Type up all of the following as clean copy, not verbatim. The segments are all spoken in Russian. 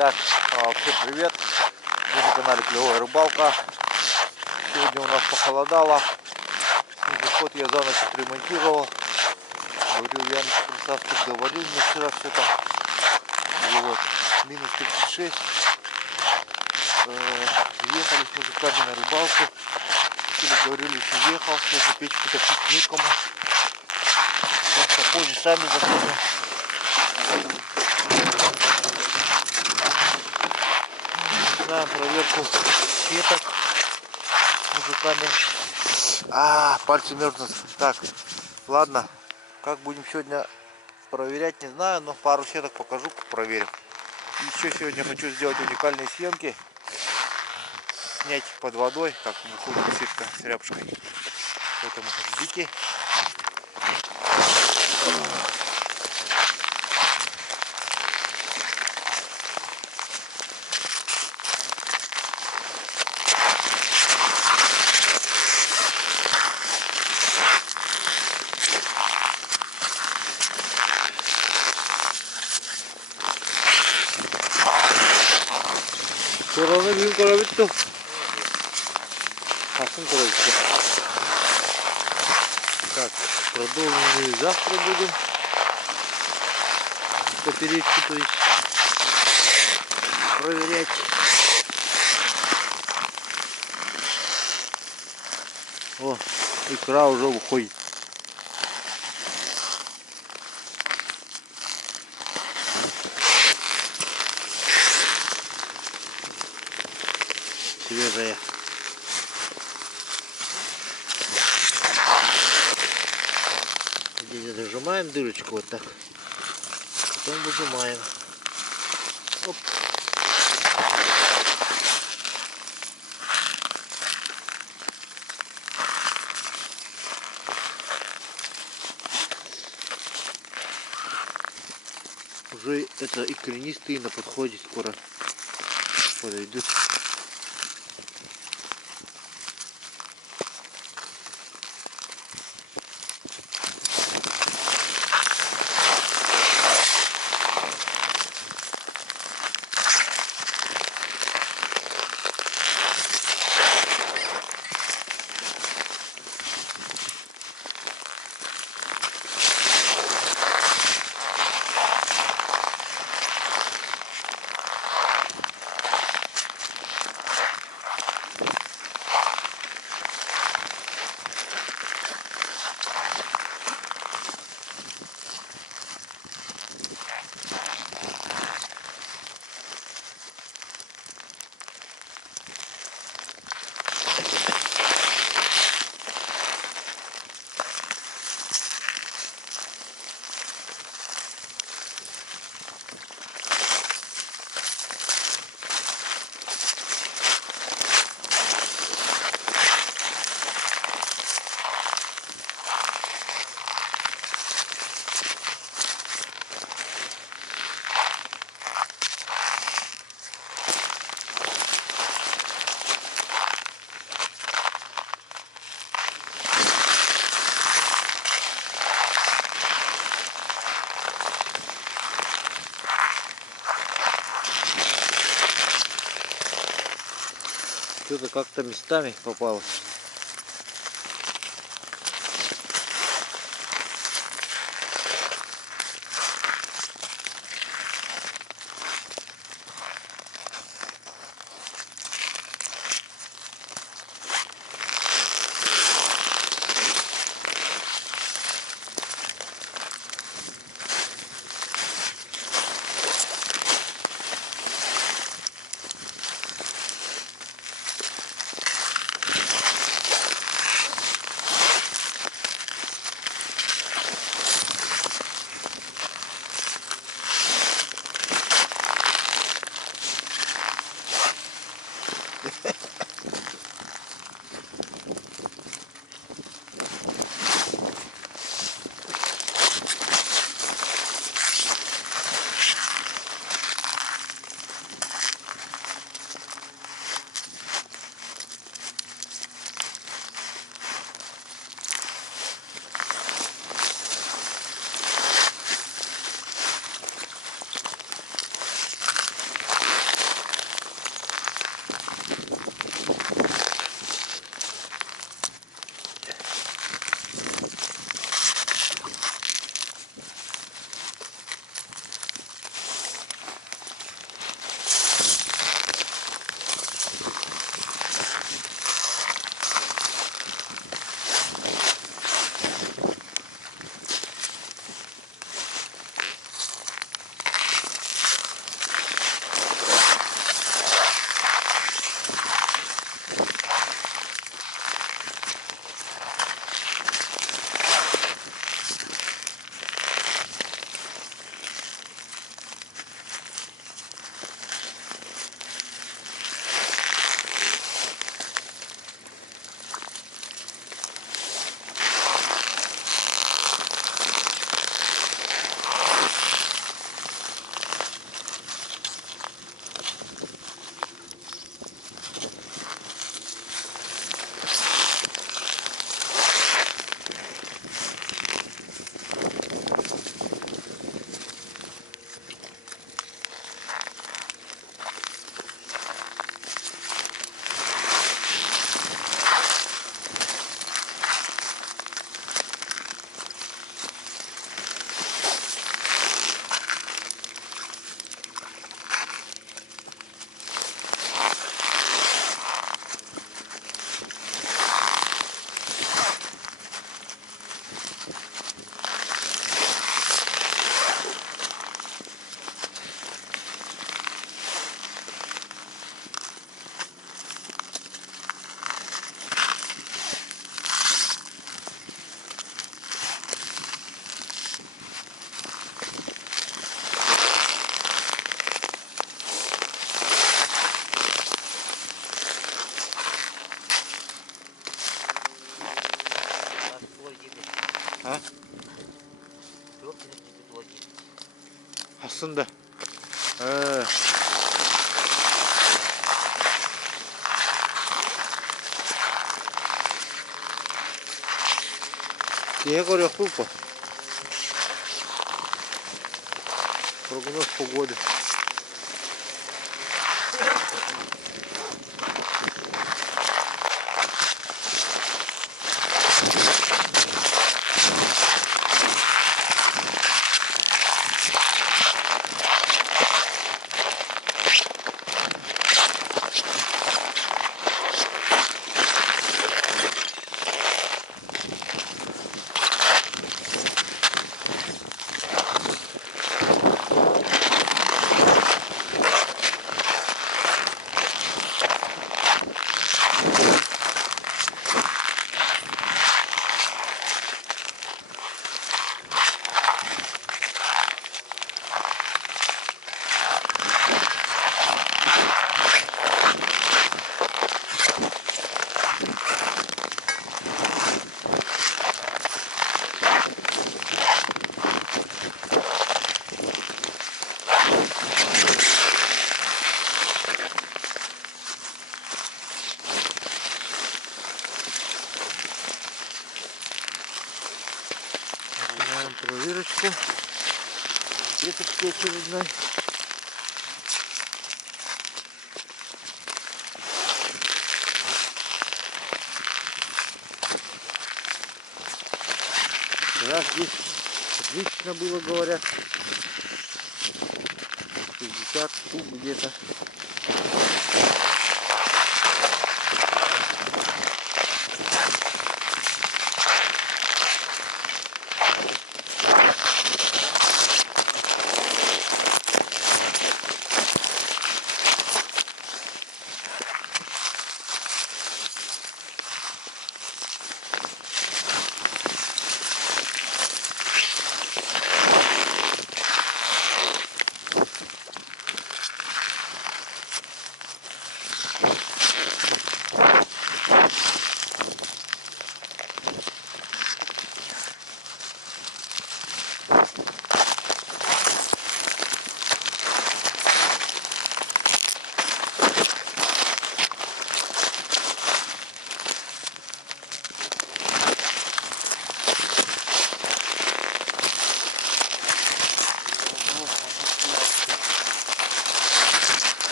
Так, всем привет! Вы на канале Клевая Рыбалка. Сегодня у нас похолодало. Снегоход я за ночь отремонтировал. Говорю, Яночка красавчик говорил мне вчера все там. Вот, минус 36. Ехали с мужиками на рыбалку. Договорились, уехал. Сегодня печку топить некому. Сейчас позже сами заходим. Начинаем проверку сеток мужиками. Пальцы мерзнут. Так, ладно. Как будем сегодня проверять, не знаю, но пару сеток покажу, проверим. Еще сегодня хочу сделать уникальные съемки. Снять под водой, как выходит сетка с рябушкой. Поэтому ждите. Sonra gün koyabilir. Kasım koyabilir. Так, продолжим завтра будем. Поперечку, то есть проверять. О, икра уже уходит. Свежая. Здесь зажимаем дырочку вот так, потом выжимаем. Оп. Уже это икрянистые на подходе, скоро подойдут. Что-то как-то местами попалось. Aslında. Снег горел хупа. Прогноз погоды. Начинаем проверочку. Клеточки очередной. Раз здесь отлично было, говорят. 60 штук где-то.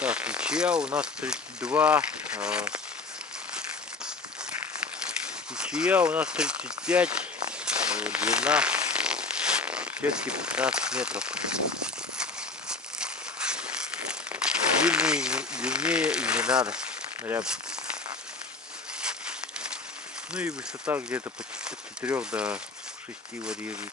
Так, течья у нас 32, течья у нас 35, длина сетки 15 метров. Длиннее и не надо ряб. Ну и высота где-то от 4 до 6 варьирует.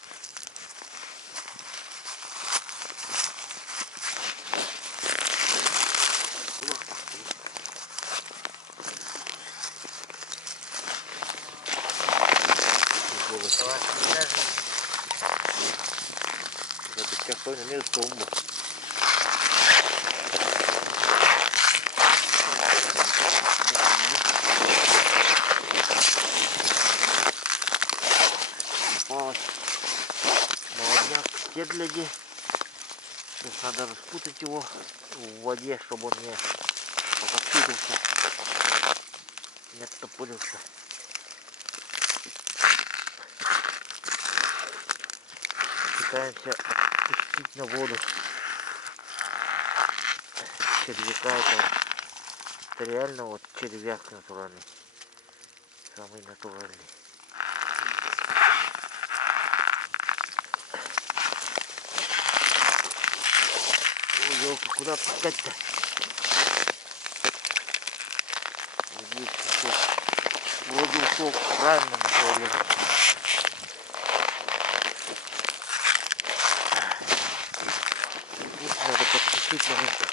Какой на место умбу. Молодняк кедляди. Сейчас надо распутать его в воде, чтобы он не потопился, не оттопырился. Пытаемся пустить на воду червяка этого. Это реально вот червяк натуральный. Самый натуральный. Ой, елка, куда пускать-то? Здесь ушел. Вроде ушел в правильном направлении. Надо подпустить маленько.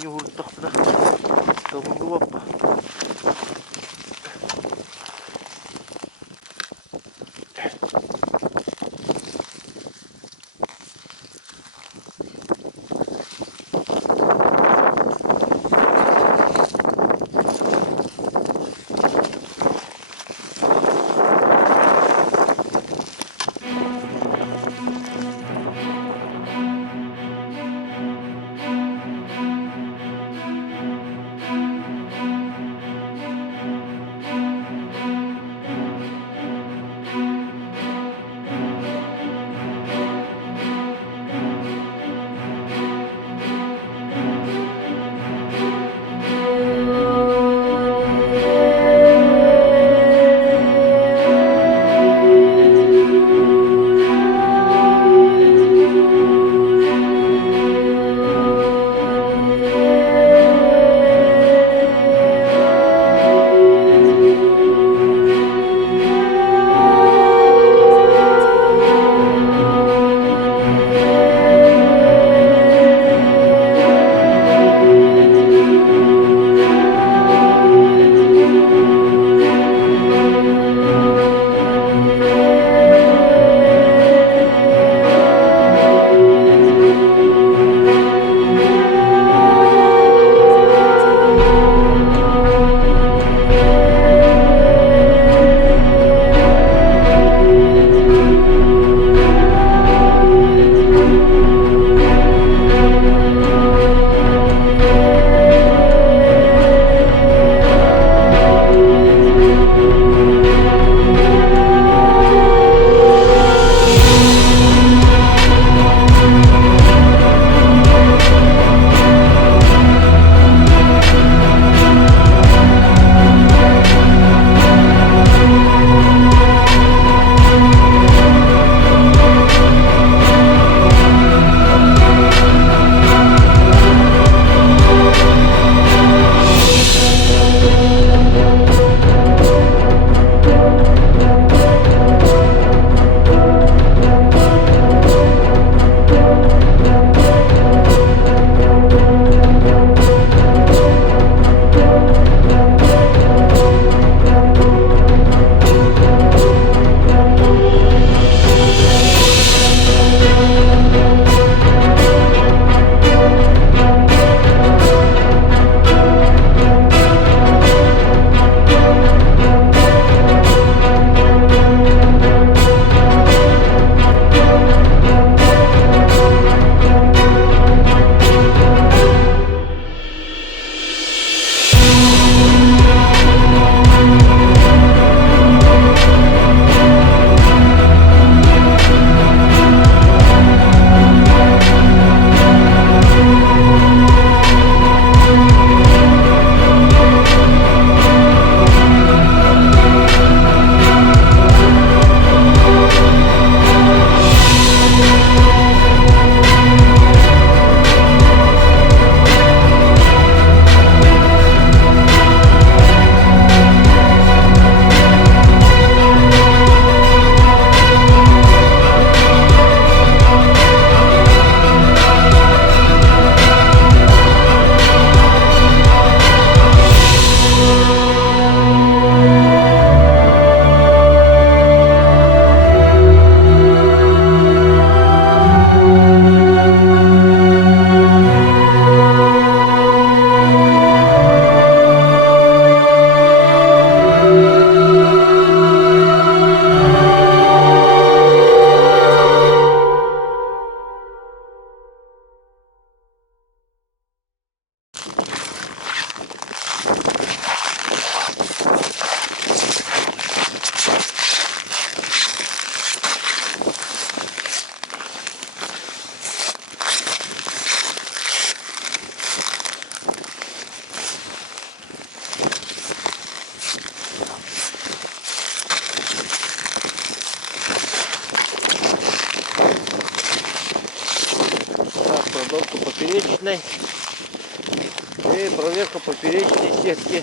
не ультах, да. Тому глупо. Продолжка поперечной и проверка поперечной сетки.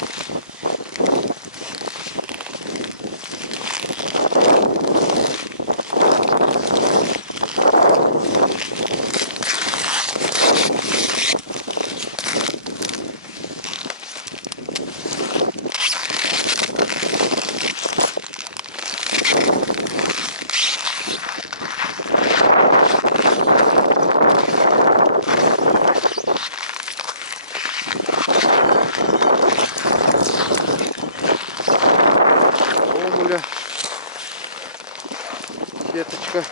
Сеточка.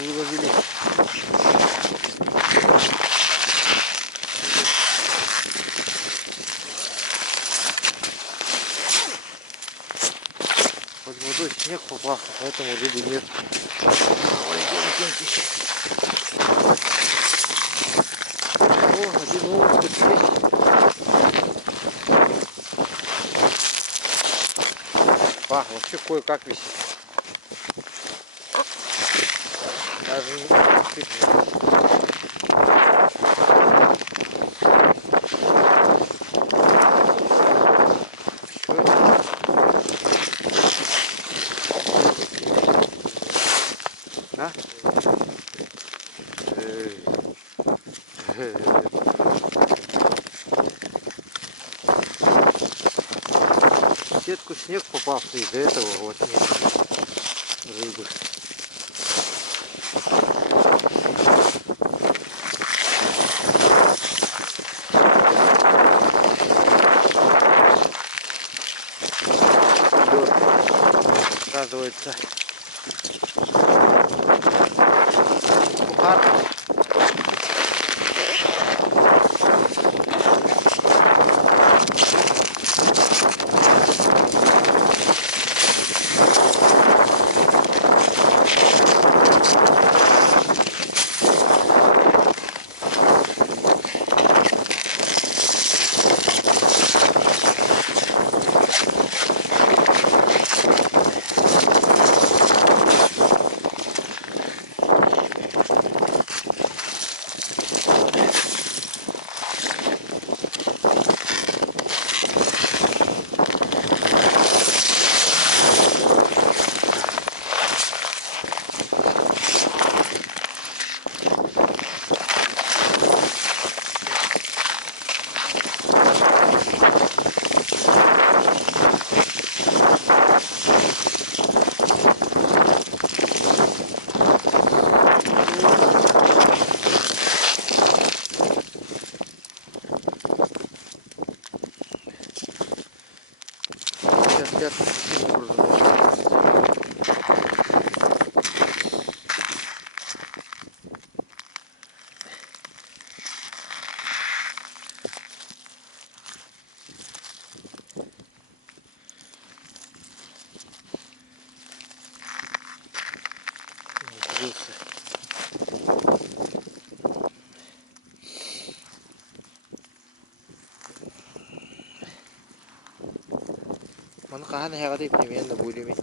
Выловили. Под водой снег попался, поэтому рыбы нет. Ой, идем. О, один улов есть. Вообще кое-как висит. Даже не видно. А? В сетку снег попался, из-за этого вот нет рыбы. Оказывается, сухар. Сейчас таким образом. Открылся. Манкахан хягады примерно булими.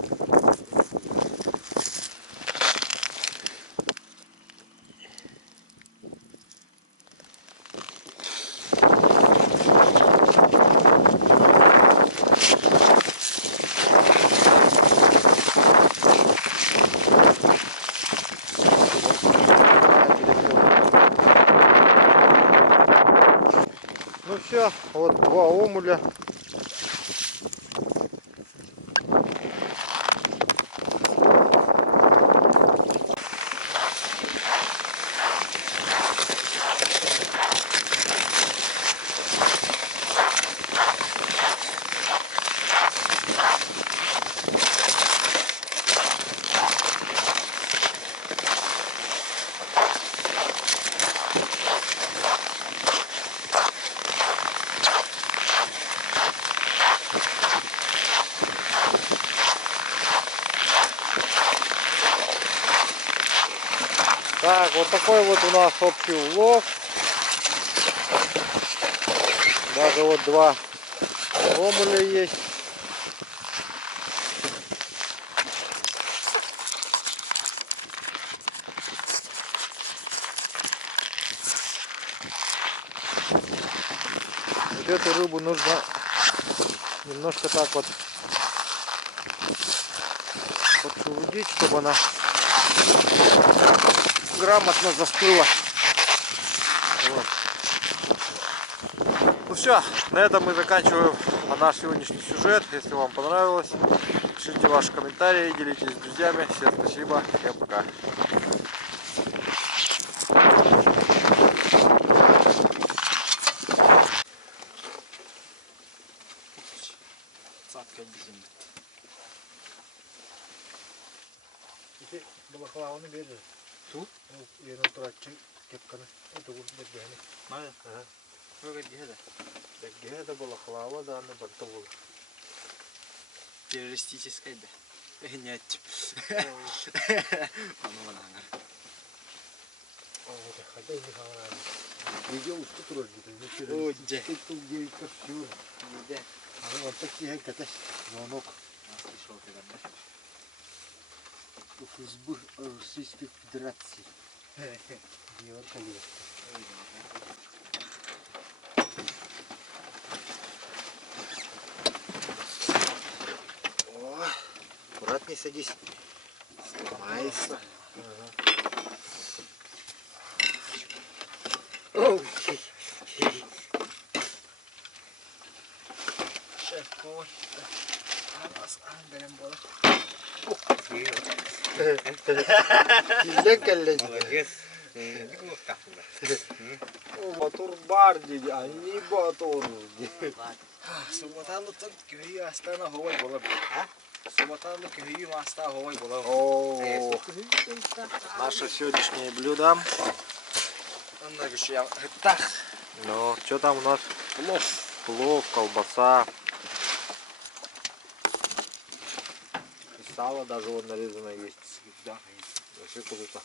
Ну все, вот 2 омуля. Так, вот такой вот у нас общий улов. Даже вот 2 омуля есть. Вот эту рыбу нужно немножко так вот подшелудить, чтобы она грамотно застыла. Вот. Ну все, на этом мы заканчиваем наш сегодняшний сюжет. Если вам понравилось, пишите ваши комментарии, делитесь с друзьями. Всем спасибо, всем пока. Балаклава не бери. Su? Yeni oturakçı kepkanı. Это уже бегали. Мало? Ага. Ну как где-то. Бегали балаклава, да, на бортовую. Террористическая, да. Нет. Хотя не хавали. Видео что трогает, не через. О, где? Тут 9 костюм. Где? А вот такие, как звонок. Слышал, ты там, да? ФСБ Российской Федерации. Георгий. О, аккуратней садись. Сломается. Ага. Шеф-повар. Берем Молодец. Батур бар dedi, anne Батур. Суботалыктан күйі астана ховай болып. Суботалык күйі аста ховай болып. О, наше сегодняшнее блюдо. Ну, что там у нас? Плов. Плов, колбаса. И сало даже вот нарезанное есть. Да, Вообще круто.